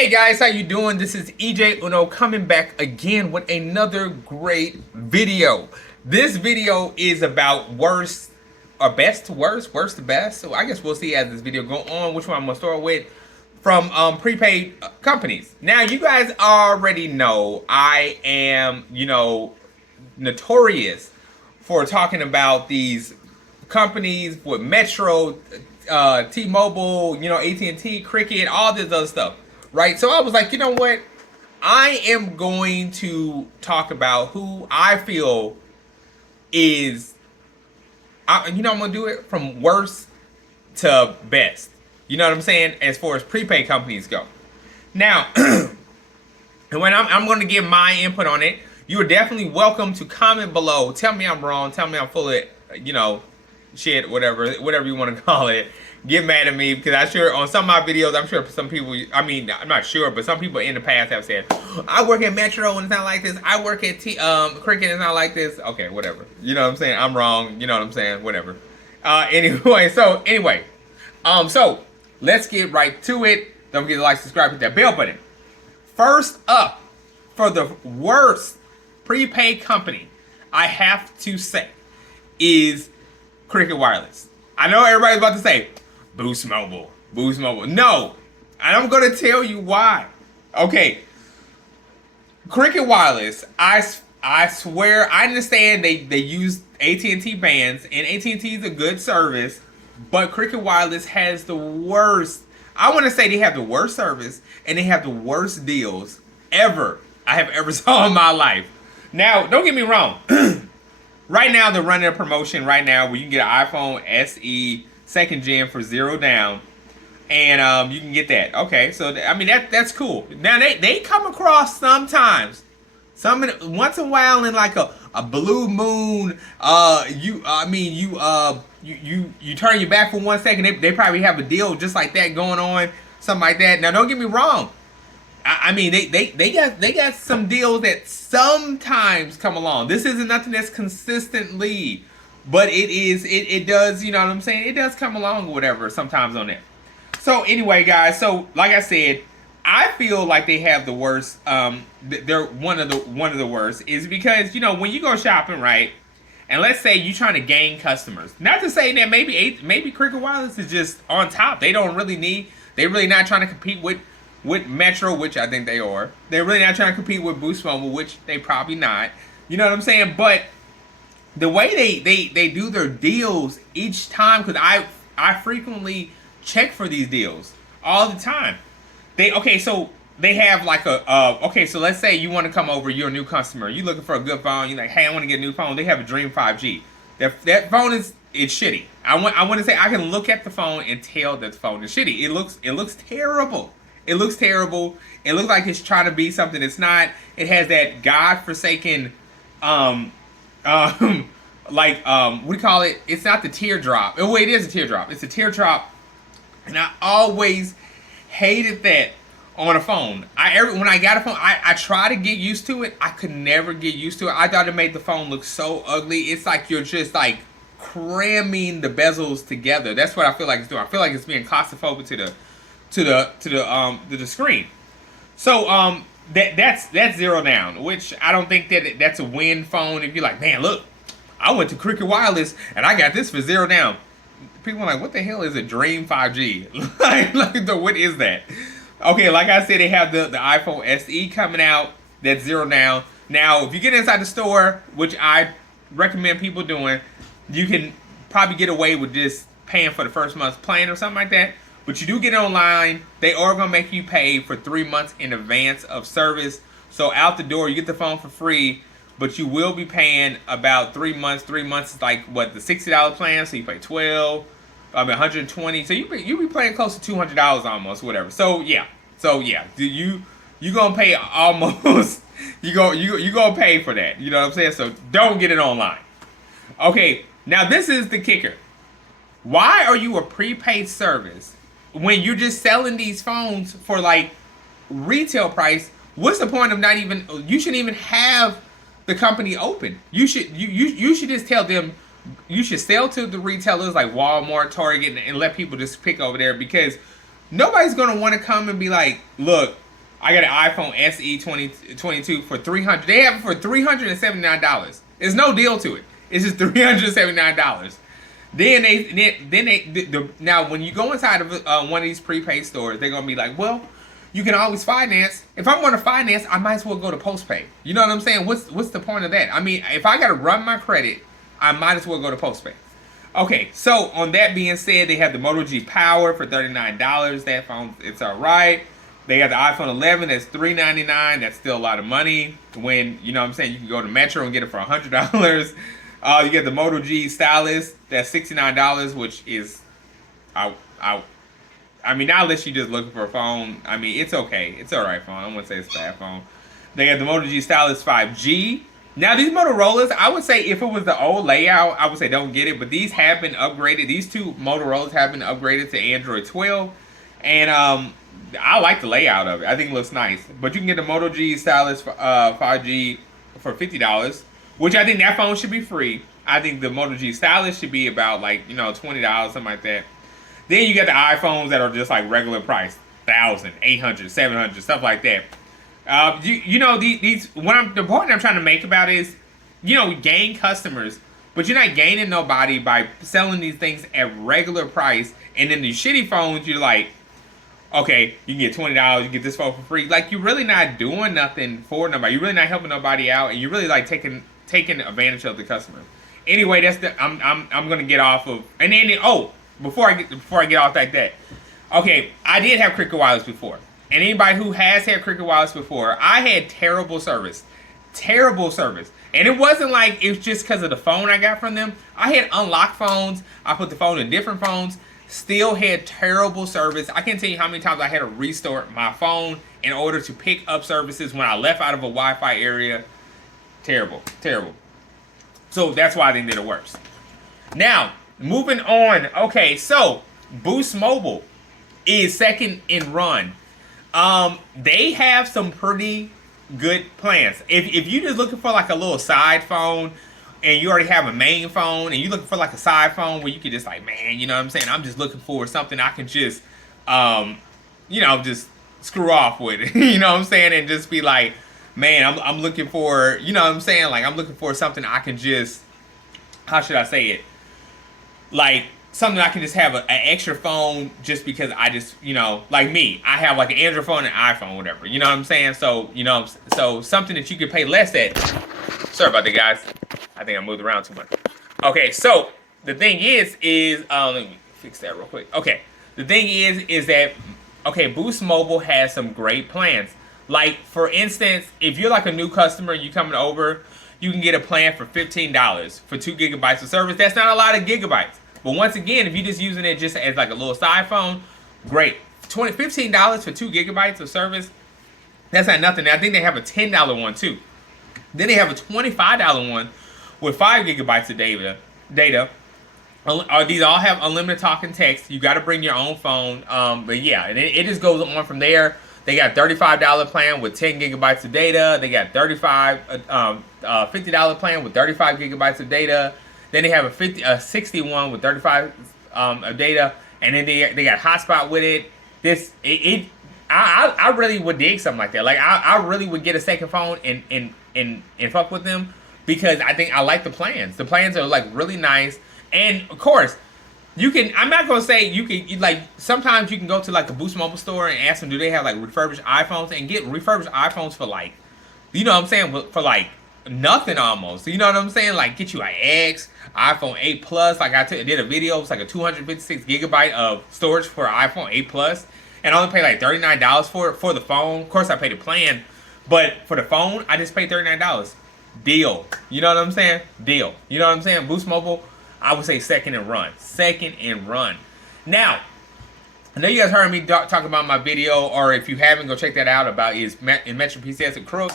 Hey guys, how you doing? This is EJ Uno coming back again with another great video. This video is about worst or best to worst, worst to best. So I guess we'll see as this video go on which one I'm gonna start with from prepaid companies. Now you guys already know I am, notorious for talking about these companies with Metro, T-Mobile, AT&T, Cricket, all this other stuff. Right, so I was like, you know what? I am going to talk about who I feel is, I'm going to do it from worst to best. You know what I'm saying? As far as prepaid companies go. Now, and when I'm going to give my input on it, you are definitely welcome to comment below. Tell me I'm wrong. Tell me I'm full of, shit, whatever you want to call it. Get mad at me because I'm sure on some of my videos, I'm sure some people, I'm not sure, but some people in the past have said, I work at Metro and it's not like this. I work at Cricket and it's not like this. Okay, whatever. You know what I'm saying? I'm wrong. You know what I'm saying? Whatever. Anyway, so let's get right to it. Don't forget to like, subscribe, hit that bell button. First up, for the worst prepaid company, I have to say, is Cricket Wireless. I know everybody's about to say, Boost Mobile. No, and I'm going to tell you why. Okay, Cricket Wireless, I swear, I understand they use AT&T bands, and AT&T is a good service, but Cricket Wireless has the worst, I want to say they have the worst service, and they have the worst deals ever I have ever saw in my life. Now, don't get me wrong. Right now, they're running a promotion right now where you can get an iPhone SE 2nd gen for $0 down. And you can get that. Okay, so, that's cool. Now, they come across sometimes. Once in a while in like a blue moon, you turn your back for 1 second, they probably have a deal just like that going on. Something like that. Now, don't get me wrong. They got some deals that sometimes come along. This isn't nothing that's consistently, but it does, you know what I'm saying? It does come along or whatever sometimes on there. So anyway, guys, so like I said, I feel like they have the worst. They're one of the worst is because when you go shopping, right? And let's say you're trying to gain customers. Not to say that maybe Cricket Wireless is just on top. They don't really need. They're really not trying to compete with Metro, which I think they are. They're really not trying to compete with Boost Mobile, which they probably not. You know what I'm saying? But the way they do their deals each time, because I frequently check for these deals all the time. So they have like so let's say you want to come over, you're a new customer, you're looking for a good phone, you're like, hey, I want to get a new phone. They have a Dream 5G. That phone it's shitty. I want to say I can look at the phone and tell that the phone is shitty. It looks terrible. It looks terrible. It looks like it's trying to be something it's not. It has that godforsaken, what do you call it? It's not the teardrop. Oh, wait, it is a teardrop. It's a teardrop, and I always hated that on a phone. When I got a phone, I try to get used to it. I could never get used to it. I thought it made the phone look so ugly. It's like you're just like cramming the bezels together. That's what I feel like it's doing. I feel like it's being claustrophobic to the screen. So that's $0 down, which I don't think that's a win phone. If you're like, man, look, I went to Cricket Wireless and I got this for $0 down. People are like, what the hell is a Dream 5G? What is that? Okay, like I said, they have the iPhone SE coming out. That's $0 down. Now, if you get inside the store, which I recommend people doing, you can probably get away with just paying for the first month's plan or something like that. But you do get it online. They are going to make you pay for 3 months in advance of service. So out the door, you get the phone for free, but you will be paying about 3 months. 3 months is like, what, the $60 plan? So you pay $12, $120. So you be paying close to $200 almost, whatever. So yeah. You going to pay almost, you going to pay for that. You know what I'm saying? So don't get it online. Okay, now this is the kicker. Why are you a prepaid service when you're just selling these phones for like retail price? What's the point of not even? You shouldn't even have the company open. You should just tell them. You should sell to the retailers like Walmart, Target, and let people just pick over there, because nobody's gonna want to come and be like, look, I got an iPhone SE 2022 for 300. They have it for $379. There's no deal to it. It's just $379. Now when you go inside of one of these prepaid stores, they're gonna be like, well, you can always finance. If I'm going to finance, I might as well go to postpay. You know what I'm saying? What's the point of that? I mean, if I got to run my credit, I might as well go to postpay. Okay, so on that being said, they have the Moto G Power for $39. That phone, it's all right. They got the iPhone 11, that's $399. That's still a lot of money. When, you know what I'm saying, you can go to Metro and get it for $100. You get the Moto G Stylus, that's $69, which is, I mean, not unless you're just looking for a phone. I mean, it's okay. It's all right phone. I wouldn't say it's a bad phone. They got the Moto G Stylus 5G. Now, these Motorola's, I would say if it was the old layout, I would say don't get it. But these have been upgraded. These two Motorola's have been upgraded to Android 12. And I like the layout of it. I think it looks nice. But you can get the Moto G Stylus 5G for $50, which I think that phone should be free. I think the Moto G Stylus should be about like, you know, $20, something like that. Then you get the iPhones that are just like regular price, 1,000, 800, 700, stuff like that. You know, the point I'm trying to make about is, you know, gain customers, but you're not gaining nobody by selling these things at regular price. And then the shitty phones, you're like, okay, you can get $20, you get this phone for free. Like, you're really not doing nothing for nobody. You're really not helping nobody out, and you're really like taking advantage of the customer. Anyway, that's the I'm gonna get off of, and then before I get off like that. Okay, I did have Cricket Wireless before. And anybody who has had Cricket Wireless before, I had terrible service. Terrible service. And it wasn't like it was just because of the phone I got from them. I had unlocked phones. I put the phone in different phones. Still had terrible service. I can't tell you how many times I had to restart my phone in order to pick up services when I left out of a Wi-Fi area. Terrible. Terrible. So that's why I think they're the worst. Now, moving on. Okay, so Boost Mobile is second in run. They have some pretty good plans. If you're just looking for like a little side phone and you already have a main phone and you're looking for like a side phone where you can just like, man, you know what I'm saying? I'm just looking for something I can just, you know, just screw off with, you know what I'm saying? And just be like, man, I'm looking for, you know what I'm saying? Like, I'm looking for something I can just, how should I say it? Like, something I can just have an extra phone just because I just, you know, like me, I have like an Android phone and an iPhone, whatever. You know what I'm saying? So, you know, so something that you could pay less at. Sorry about that, guys. I think I moved around too much. Okay, so the thing is let me fix that real quick. Okay, the thing is that, okay, Boost Mobile has some great plans. Like, for instance, if you're like a new customer, you coming over, you can get a plan for $15 for 2 gigabytes of service. That's not a lot of gigabytes. But once again, if you're just using it just as like a little side phone, great. $15 for 2 gigabytes of service, that's not nothing. I think they have a $10 one too. Then they have a $25 one with 5 gigabytes of data. These all have unlimited talk and text. You got to bring your own phone. But yeah, and it just goes on from there. They got $35 plan with 10 gigabytes of data. They got $50 plan with 35 gigabytes of data. Then they have a 61 with 35 of data, and then they got hotspot with it. I really would dig something like that. Like, I really would get a second phone and fuck with them, because I think I like the plans. The plans are like really nice, and of course, you can. I'm not gonna say you can. Like, sometimes you can go to like a Boost Mobile store and ask them, do they have like refurbished iPhones, and get refurbished iPhones for like, you know what I'm saying, for like nothing almost. You know what I'm saying? Like, get you an X, iPhone 8 Plus. Like, I did a video. It was like a 256 gigabyte of storage for iPhone 8 Plus, and I only paid like $39 for the phone. Of course, I paid a plan, but for the phone, I just paid $39. Deal. You know what I'm saying? Deal. You know what I'm saying? Boost Mobile, I would say second and run. Second and run. Now, I know you guys heard me talk about my video, or if you haven't, go check that out, about in MetroPCS and Crook.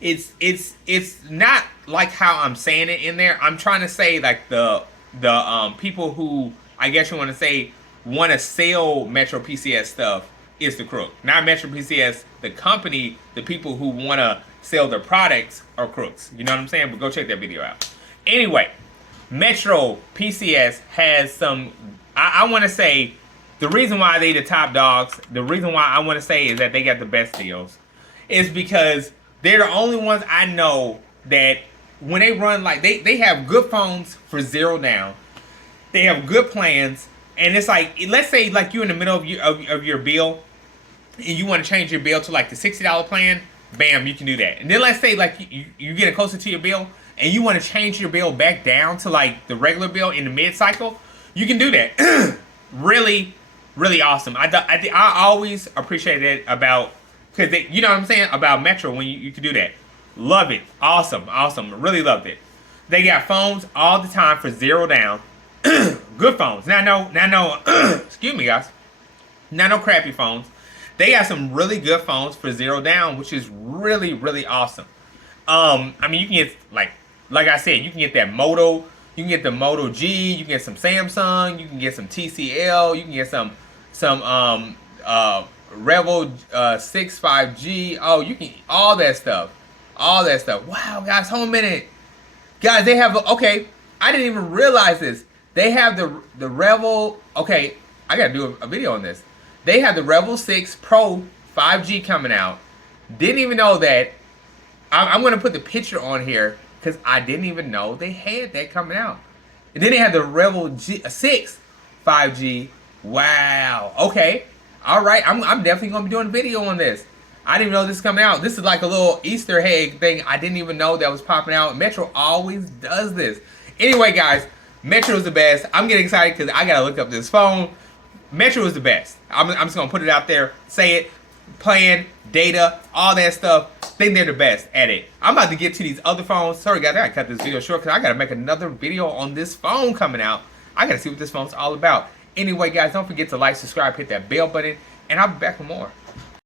It's not like how I'm saying it in there. I'm trying to say like the people who, I guess you want to say, want to sell MetroPCS stuff is the crook. Not MetroPCS, the company. The people who want to sell their products are crooks. You know what I'm saying? But go check that video out. Anyway, MetroPCS has some, I want to say, the reason why they the top dogs, the reason why I want to say is that they got the best deals, is because they're the only ones I know that when they run, like, they have good phones for zero down. They have good plans, and it's like, let's say like you're in the middle of your bill, and you want to change your bill to like the $60 plan. Bam, you can do that. And then let's say like you get closer to your bill, and you want to change your bill back down to like the regular bill in the mid cycle. You can do that. Really, really awesome. I always appreciate it about, because you know what I'm saying about Metro, when you can do that. Love it. Awesome. Really loved it. They got phones all the time for zero down. Good phones. Now no excuse me guys. Now no crappy phones. They got some really good phones for zero down, which is really, really awesome. I mean, you can get like I said, you can get that Moto, you can get the Moto G, you can get some Samsung, you can get some TCL, you can get some Revel 6 5G. Oh, you can all that stuff. Wow, guys, hold a minute. Guys, they have okay, I didn't even realize this. They have the Revel, okay, I gotta do a video on this. They have the Revel 6 Pro 5G coming out. Didn't even know that. I'm gonna put the picture on here because I didn't even know they had that coming out. And then they have the Revel 6 5G. Wow. Okay. All right. I'm definitely gonna be doing a video on this. I didn't even know this was coming out. This is like a little Easter egg thing. I didn't even know that was popping out. Metro always does this. Anyway, guys, Metro is the best. I'm getting excited because I gotta look up this phone. Metro is the best. I'm just gonna put it out there, say it. Plan, data, all that stuff. Think they're the best at it. I'm about to get to these other phones. Sorry guys, I gotta cut this video short because I gotta make another video on this phone coming out. I gotta see what this phone's all about. Anyway, guys, don't forget to like, subscribe, hit that bell button, and I'll be back with more.